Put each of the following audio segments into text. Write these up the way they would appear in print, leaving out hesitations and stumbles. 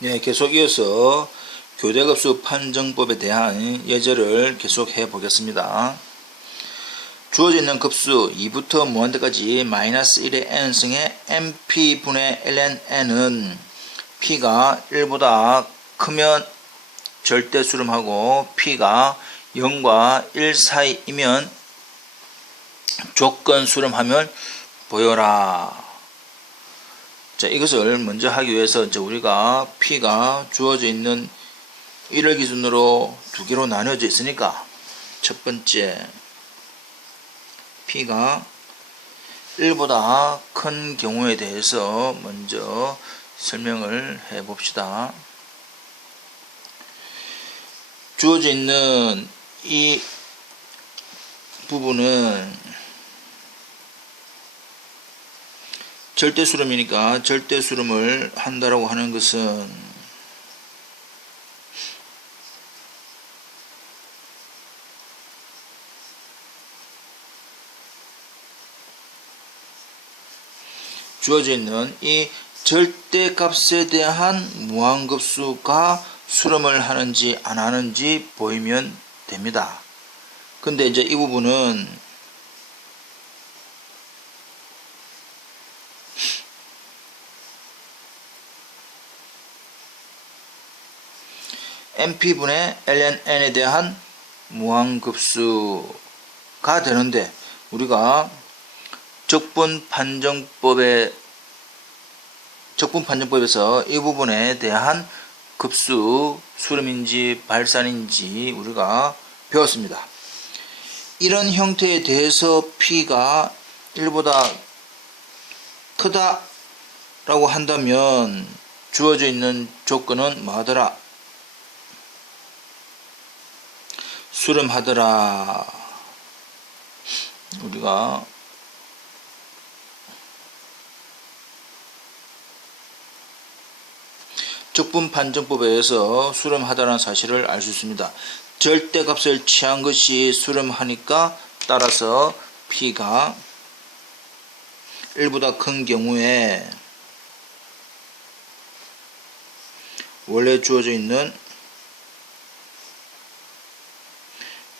네, 계속 이어서 교대급수 판정법에 대한 예제를 계속해 보겠습니다. 주어져 있는 급수 2부터 무한대까지 마이너스 1의 n승의 mp분의 ln n은 p가 1보다 크면 절대수렴하고 p가 0과 1 사이이면 조건수렴함을 보여라. 자, 이것을 먼저 하기 위해서 이제 우리가 p가 주어져 있는 1을 기준으로 두 개로 나뉘어져 있으니까 첫 번째 p가 1보다 큰 경우에 대해서 먼저 설명을 해 봅시다. 주어져 있는 이 부분은 절대수렴이니까 절대수렴을 한다라고 하는 것은 주어져 있는 이 절대값에 대한 무한급수가 수렴을 하는지 안 하는지 보이면 됩니다. 근데 이제 이 부분은 mp분의 ln n에 대한 무한급수가 되는데 우리가 적분판정법에서 이 부분에 대한 급수 수렴인지 발산인지 우리가 배웠습니다. 이런 형태에 대해서 p가 1보다 크다라고 한다면 주어져 있는 조건은 뭐하더라? 수렴하더라. 우리가 적분판정법에서 수렴하다는 사실을 알 수 있습니다. 절대값을 취한 것이 수렴하니까 따라서 p가 1보다 큰 경우에 원래 주어져 있는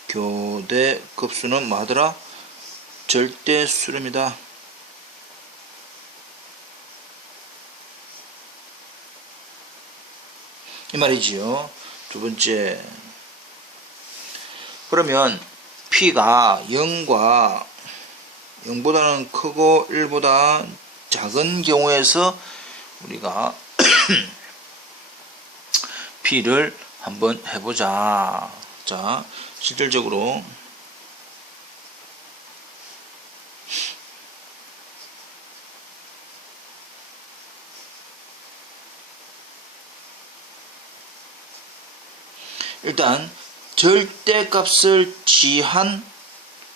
교대 급수는 뭐하더라? 절대 수렴이다. 이 말이지요. 두 번째, 그러면 p가 0보다는 크고 1보다 작은 경우에서 우리가 p를 한번 해보자. 자, 실질적으로 일단 절대값을 취한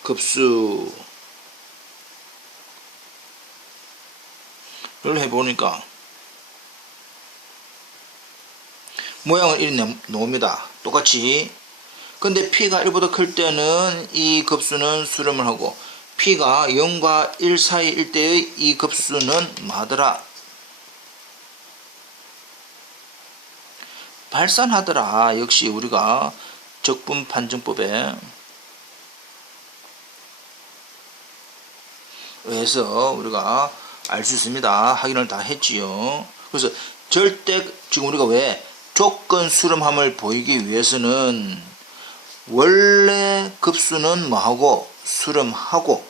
급수를 해보니까 모양을 이렇게 놓습니다. 똑같이. 근데 p가 1보다 클 때는 이 급수는 수렴을 하고 p가 0과 1 사이일 때의 이 급수는 뭐하더라? 발산하더라. 역시 우리가 적분판정법에 의해서 우리가 알 수 있습니다. 확인을 다 했지요. 그래서 지금 우리가 왜 조건 수렴함을 보이기 위해서는 원래 급수는 뭐하고 수렴하고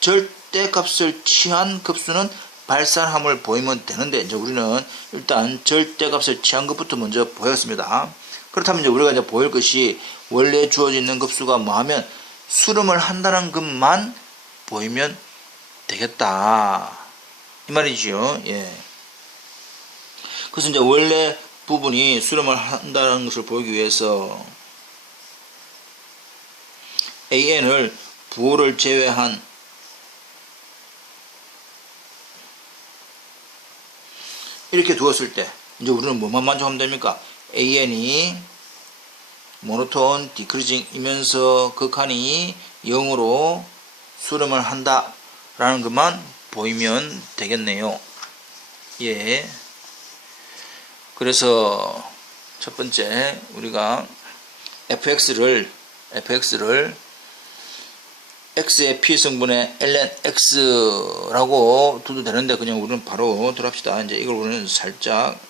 절대값을 취한 급수는 발산함을 보이면 되는데 이제 우리는 일단 절대값을 취한 것부터 먼저 보였습니다. 그렇다면 이제 우리가 이제 보일 것이 원래 주어져 있는 급수가 뭐하면 수렴을 한다는 것만 보이면 되겠다. 이 말이지요. 예. 그래서 이제 원래 부분이 수렴을 한다는 것을 보이기 위해서 an을 부호를 제외한 이렇게 두었을 때 이제 우리는 뭐만 만족하면 됩니까? an이 모노톤 디크리징이면서 극한이 0으로 수렴을 한다 라는 것만 보이면 되겠네요. 예. 그래서 첫 번째 우리가 fx를 x의 p성분의 ln x라고 둬도 되는데 그냥 우리는 바로 들어갑시다. 이제 이걸 우리는 살짝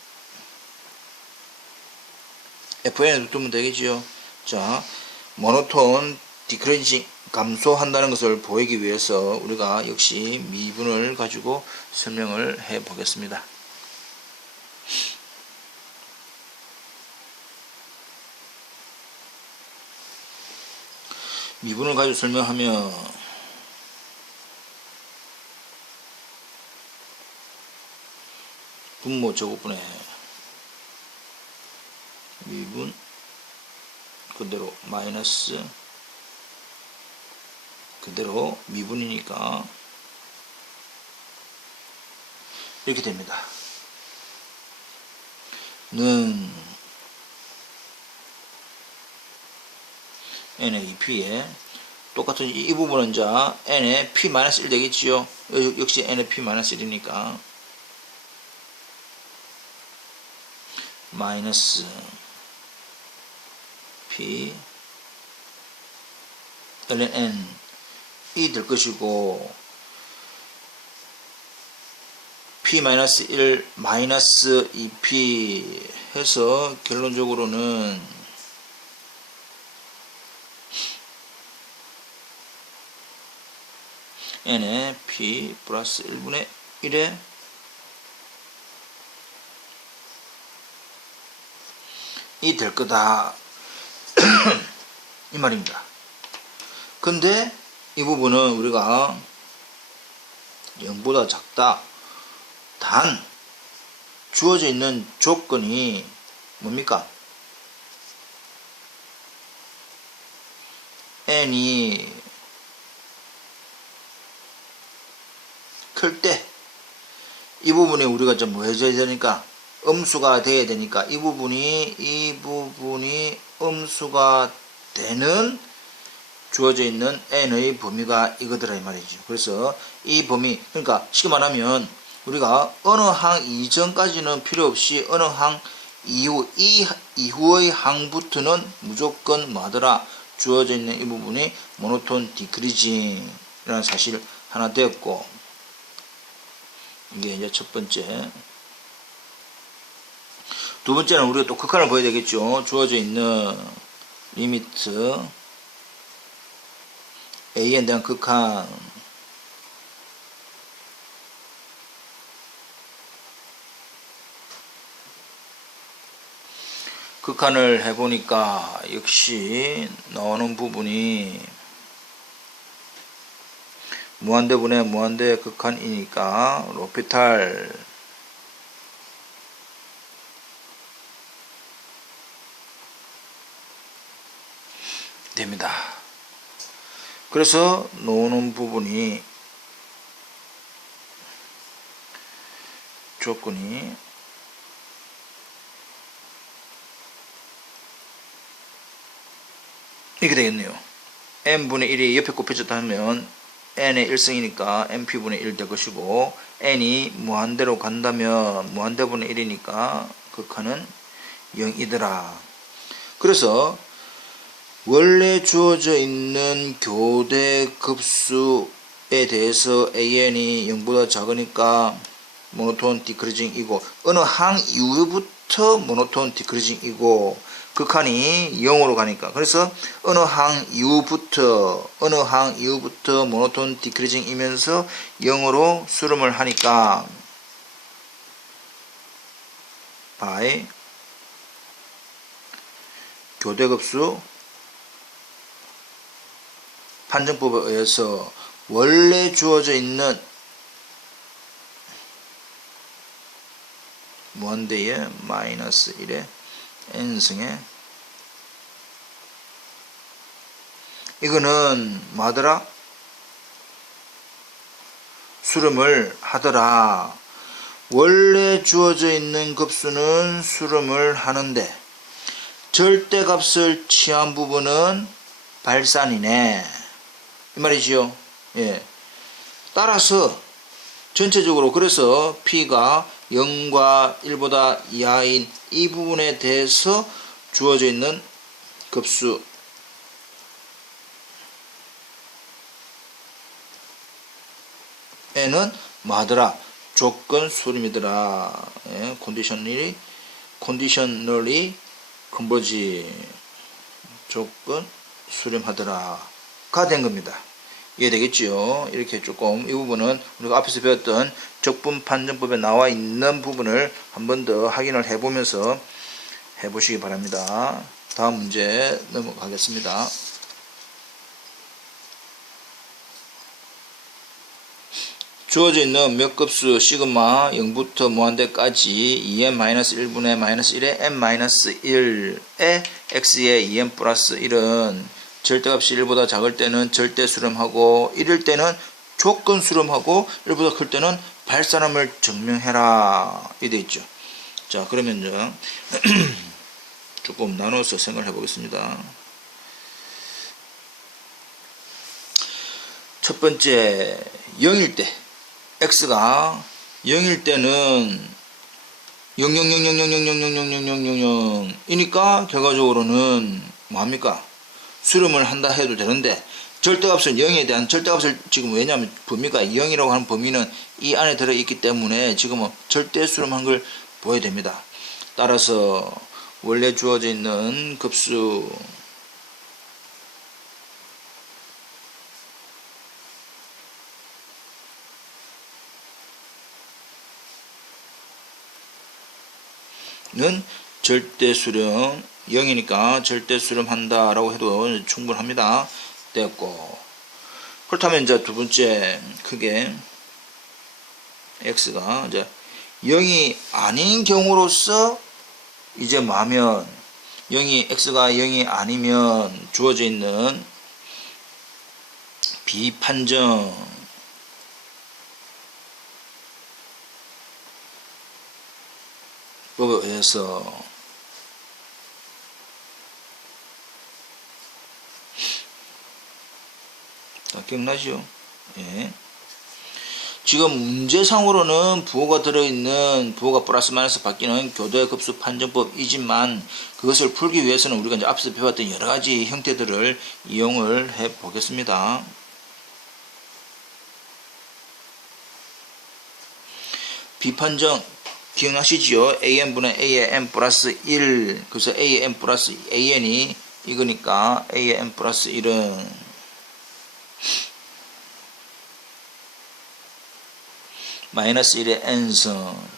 fn에 두면 되겠지요. 자, 모노톤 디크리징 감소한다는 것을 보이기 위해서 우리가 역시 미분을 가지고 설명을 해 보겠습니다. 미분을 가지고 설명하면 분모 제곱분의 미분 그대로 마이너스 그대로 미분이니까 이렇게 됩니다. 는 n의 2p에 똑같은 이 부분은 자 n의 p-1 되겠지요. 역시 n의 p-1이니까 마이너스 p ln n 이 될 것이고 p-1 마이너스 2p 해서 결론적으로는 n의 p 플러스 1분의 1에 이 될 거다 이 말입니다. 근데 이 부분은 우리가 0보다 작다. 단 주어져 있는 조건이 뭡니까? n이 클 때 이 부분이 우리가 좀 뭐 해줘야 되니까 음수가 돼야 되니까 이 부분이 음수가 되는 주어져 있는 n의 범위가 이거더라 이 말이죠. 그래서 이 범위 그러니까 쉽게 말하면 우리가 어느 항 이전까지는 필요 없이 어느 항 이후의 항부터는 무조건 뭐하더라 주어져 있는 이 부분이 모노톤 디크리징이라는 사실 하나 되었고 이게 이제 첫 번째. 두 번째는 우리가 또 극한을 보여야 되겠죠. 주어져 있는 리미트 a에 대한 극한 극한을 해보니까 역시 나오는 부분이 무한대분의 무한대 극한이니까 로피탈 됩니다. 그래서 나오는 부분이 조건이 이렇게 되겠네요. n분의 1이 옆에 곱해졌다 하면 n의 1승이니까 np분의 1 될 것이고 n이 무한대로 간다면 무한대분의 1이니까 극한은 0이더라. 그래서 원래 주어져 있는 교대 급수에 대해서 an이 0보다 작으니까 모노톤 디크리징이고 어느 항 이후부터 모노톤 디크리징이고 극한이 0으로 가니까 그래서 어느 항 이후부터 모노톤 디크리징이면서 0으로 수렴을 하니까 by 교대급수 판정법에 의해서 원래 주어져 있는 무한대의 마이너스 1의 n승에 이거는 뭐하더라? 수렴을 하더라. 원래 주어져 있는 급수는 수렴을 하는데 절대값을 취한 부분은 발산이네 이 말이지요. 예. 따라서 전체적으로 그래서 P가 0과 1보다 이하인 이 부분에 대해서 주어져 있는 급수 에는 뭐하더라? 조건 수렴이더라. 예, conditionally converge 조건 수렴하더라가 된 겁니다. 이해되겠지요? 이렇게 조금 이 부분은 우리가 앞에서 배웠던 적분 판정법에 나와 있는 부분을 한 번 더 확인을 해보면서 해보시기 바랍니다. 다음 문제 넘어가겠습니다. 주어져 있는 몇 급수 시그마 0부터 무한대까지 2n-1분의 -1에 n-1에 x의 2n 플러스 1은 절대값이 1보다 작을 때는 절대 수렴하고 1일 때는 조건 수렴하고 1보다 클 때는 발산함을 증명해라. 이 돼 있죠. 자, 그러면요. 조금 나눠서 생각을 해보겠습니다. 첫 번째, 0일 때 x가 0일 때는 00000000000 이니까 결과적으로는 뭐합니까? 수렴을 한다 해도 되는데 절대값은 0에 대한 절대값을 지금 왜냐하면 범위가 0이라고 하는 범위는 이 안에 들어있기 때문에 지금은 절대 수렴한 걸 보여야 됩니다. 따라서 원래 주어져 있는 급수 는 절대 수렴 0이니까 절대 수렴한다 라고 해도 충분합니다. 됐고, 그렇다면 이제 두 번째 크게 x가 이제 0이 아닌 경우로서 이제 뭐하면 x가 0이 아니면 주어져 있는 비판정 법에 의해서 기억나죠? 예. 지금 문제상으로는 부호가 들어있는 부호가 플러스 마이너스 바뀌는 교도의 급수 판정법이지만 그것을 풀기 위해서는 우리가 이제 앞서 배웠던 여러 가지 형태들을 이용을 해 보겠습니다. 비판정 기억나시지요? an분의 a의 n 플러스 1 그래서 a의 n 플러스 an이 이거니까 a의 n 플러스 1은 마이너스 1의 n승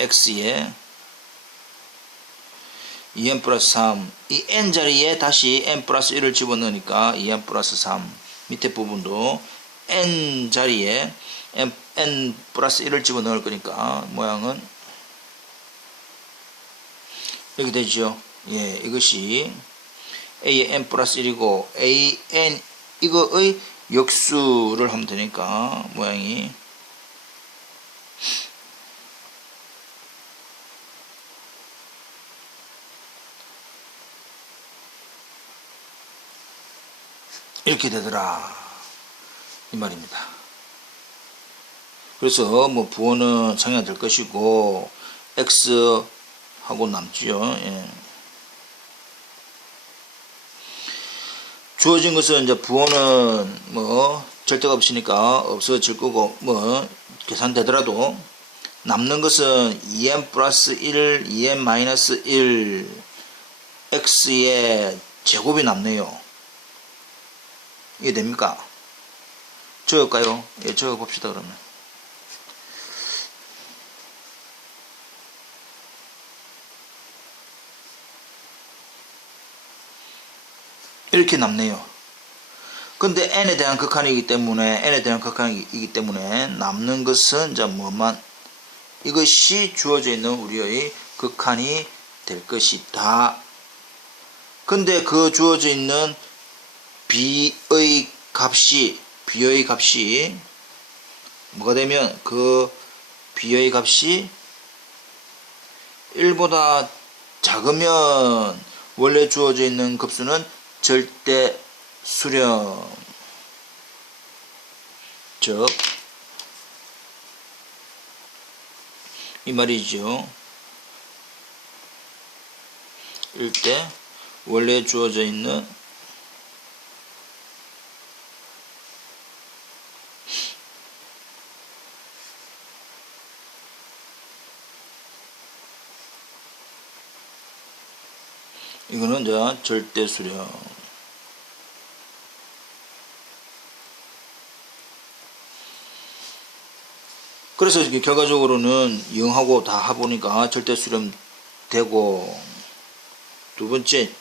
x의 2n 플러스 3 이 n 자리에 다시 n 플러스 1을 집어넣으니까 2n 플러스 3 밑에 부분도 n 자리에 n 플러스 1을 집어넣을 거니까 모양은 이렇게 되죠. 예, 이것이 a의 n 플러스 1이고 an 이거의 역수를 하면 되니까 모양이 이렇게 되더라 이 말입니다. 그래서 뭐 부호는 정해야 될 것이고 x 하고 남지요. 예. 주어진 것은 이제 부호는 뭐 절대가 없으니까 없어질 거고 뭐 계산되더라도 남는 것은 2n 플러스 1, 2n 마이너스 1 x의 제곱이 남네요. 이해 됩니까? 적을까요? 예, 적어 봅시다 그러면. 이렇게 남네요. 근데 n에 대한 극한이기 때문에 남는 것은 이제 뭐만 이것이 주어져 있는 우리의 극한이 될 것이다. 근데 그 주어져 있는 b의 값이 뭐가 되면 그 b의 값이 1보다 작으면 원래 주어져 있는 급수는 절대 수렴 즉 이 말이죠. 이럴 때 원래 주어져 있는 이거는 이제 절대 수렴. 그래서 이렇게 결과적으로는 0하고 다 해보니까 절대 수렴 되고, 두 번째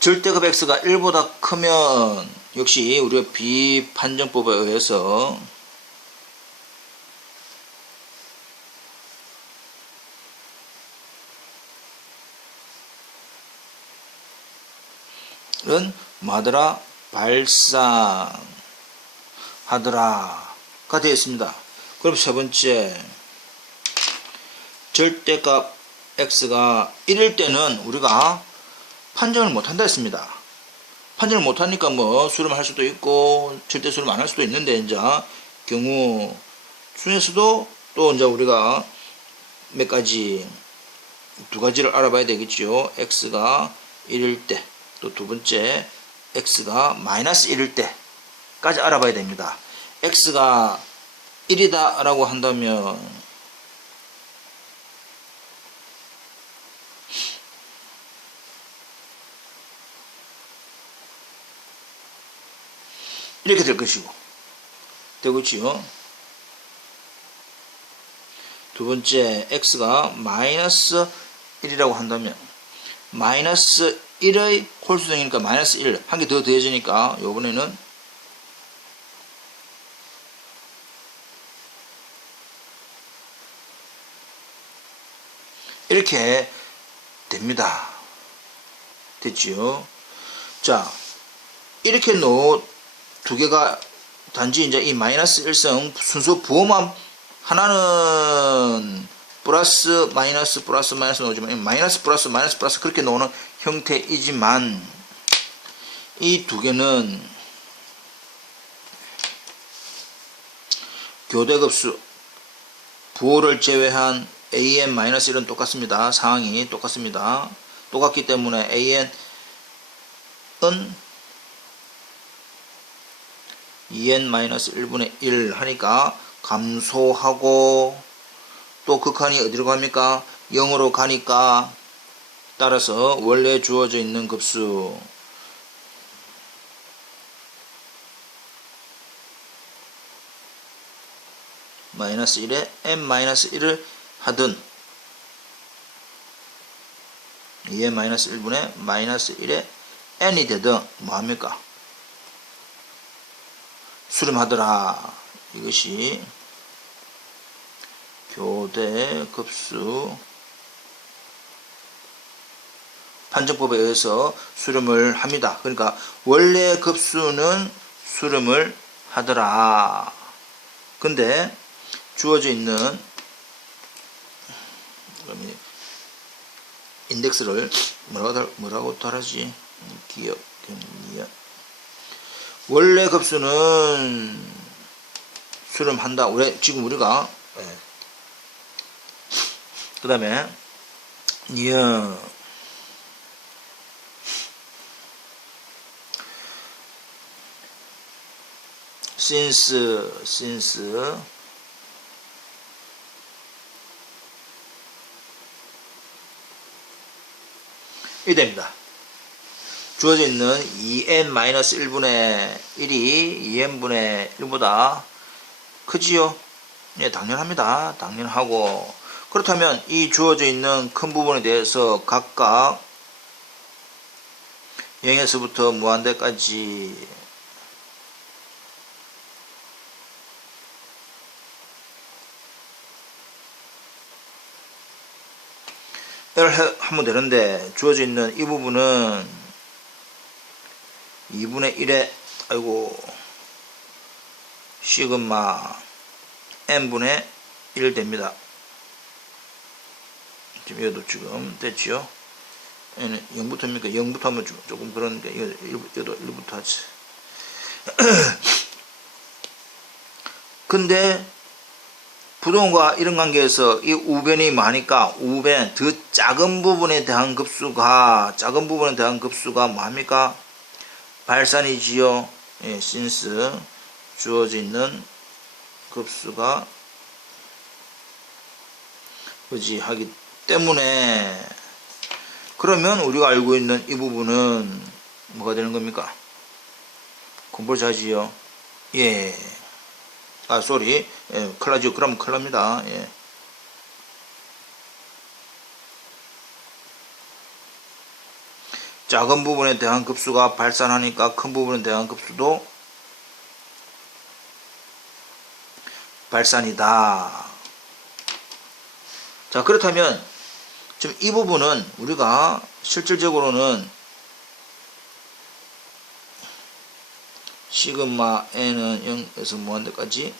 절대값 x가 1보다 크면 역시 우리가 비판정법에 의해서 은 뭐하더라? 발산하더라 가 되어 있습니다. 그럼 세 번째, 절대값 x가 1일 때는 우리가 판정을 못한다 했습니다. 판정을 못하니까 뭐 수렴할 수도 있고 절대 수렴 안 할 수도 있는데, 이제 경우 중에서도 또 이제 우리가 몇 가지, 두 가지를 알아봐야 되겠죠. x가 1일 때, 또 두 번째 x가 마이너스 1일 때까지 알아봐야 됩니다. x가 1이다 라고 한다면 이렇게 될 것이고, 되겠지요. 두 번째 x가 마이너스 1이라고 한다면 마이너스 1의 홀수등이니까 마이너스 1, 한 개 더 더해지니까 요번에는 이렇게 됩니다. 됐지요? 자, 이렇게 두 개가 단지 이제 이 마이너스 1성 순수 부호만 하나는 플러스 마이너스 플러스 마이너스 나오지만 마이너스 플러스 마이너스 플러스 그렇게 나오는 형태이지만, 이 두 개는 교대급수 부호를 제외한 an-1은 똑같습니다. 상황이 똑같습니다. 똑같기 때문에 an은 2n-1분의 1 하니까 감소하고, 또 극한이 어디로 갑니까? 0으로 가니까, 따라서 원래 주어져 있는 급수 마이너스 1에 n-1을 하든 2n-1분의 마이너스 1에 n이 되든 뭐합니까? 수렴하더라. 이것이 교대급수 판정법에 의해서 수렴을 합니다. 그러니까 원래 급수는 수렴을 하더라. 근데 주어져 있는 인덱스를 뭐라고 달하지? 기억, 경리역. 원래 급수는 수렴한다. 지금 우리가 그 다음에 since 이 됩니다. 주어져 있는 2n-1분의 1이 2n분의 1보다 크지요? 예, 당연합니다. 당연하고, 그렇다면 이 주어져 있는 큰 부분에 대해서 각각 0에서부터 무한대까지 를 하면 되는데, 주어져 있는 이 부분은 2분의 1에 시그마 n분의 1 됩니다. 지금 이것도 지금 됐지요? 얘는 0부터입니까? 0부터 하면 조금 그런데 이것도 1부터 하지. 근데 부동과 이런 관계에서 이 우변이 많으니까 우변 더 작은 부분에 대한 급수가 뭡니까? 발산이지요. 예, since 주어져 있는 급수가 하기 때문에, 그러면 우리가 알고 있는 이 부분은 뭐가 되는 겁니까? 공부를 하지요. 예. 쏘리. 예, 큰일 나죠. 그럼 큰일 납니다. 예. 작은 부분에 대한 급수가 발산하니까 큰 부분에 대한 급수도 발산이다. 자, 그렇다면 지금 이 부분은 우리가 실질적으로는 시그마 n은 0에서 무한대까지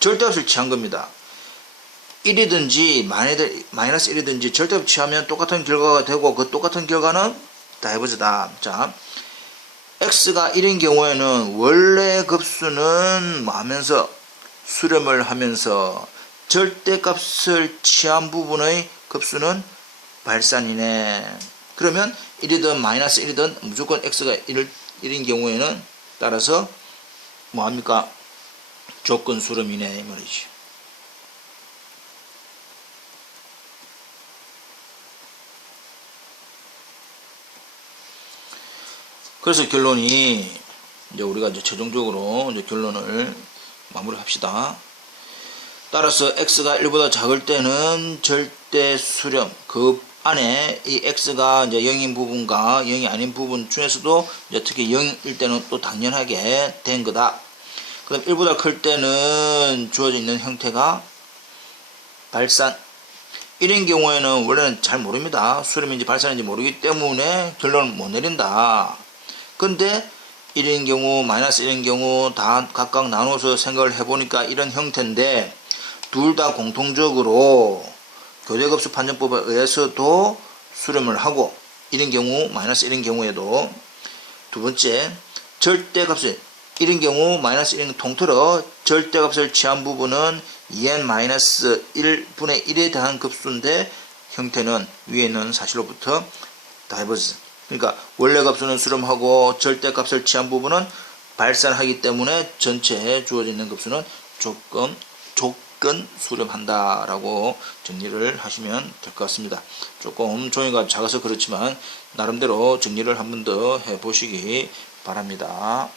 절대값을 취한 겁니다. 1이든지 마이너스 1이든지 절대값 취하면 똑같은 결과가 되고, 그 똑같은 결과는 다이버즈다. 자, x가 1인 경우에는 원래 급수는 뭐 하면서 수렴을 하면서 절대값을 취한 부분의 급수는 발산이네. 그러면 1이든 마이너스 1이든 무조건 x가 1인 경우에는 따라서 뭐합니까? 조건 수렴이네 이 말이지. 그래서 결론이 이제 우리가 이제 최종적으로 이제 결론을 마무리합시다. 따라서 x가 1보다 작을 때는 절대 수렴, 그 안에 이 x가 이제 0인 부분과 0이 아닌 부분 중에서도 이제 특히 0일 때는 또 당연하게 된 거다. 그럼 1보다 클 때는 주어져 있는 형태가 발산. 1인 경우에는 원래는 잘 모릅니다. 수렴인지 발산인지 모르기 때문에 결론을 못 내린다. 근데 1인 경우, 마이너스 1인 경우 다 각각 나눠서 생각을 해보니까 이런 형태인데, 둘 다 공통적으로 교대급수 판정법에 의해서도 수렴을 하고, 1인 경우, 마이너스 1인 경우에도. 두 번째, 절대값을 1인 경우, 마이너스 1인 통틀어 절대값을 취한 부분은 2n 마이너스 1분의 1에 대한 급수인데, 형태는 위에 있는 사실로부터 다이버스. 그러니까 원래 값수는 수렴하고 절대값을 취한 부분은 발산하기 때문에 전체에 주어져 있는 급수는 조건 수렴한다라고 정리를 하시면 될 것 같습니다. 조금 종이가 작아서 그렇지만 나름대로 정리를 한 번 더 해보시기 바랍니다.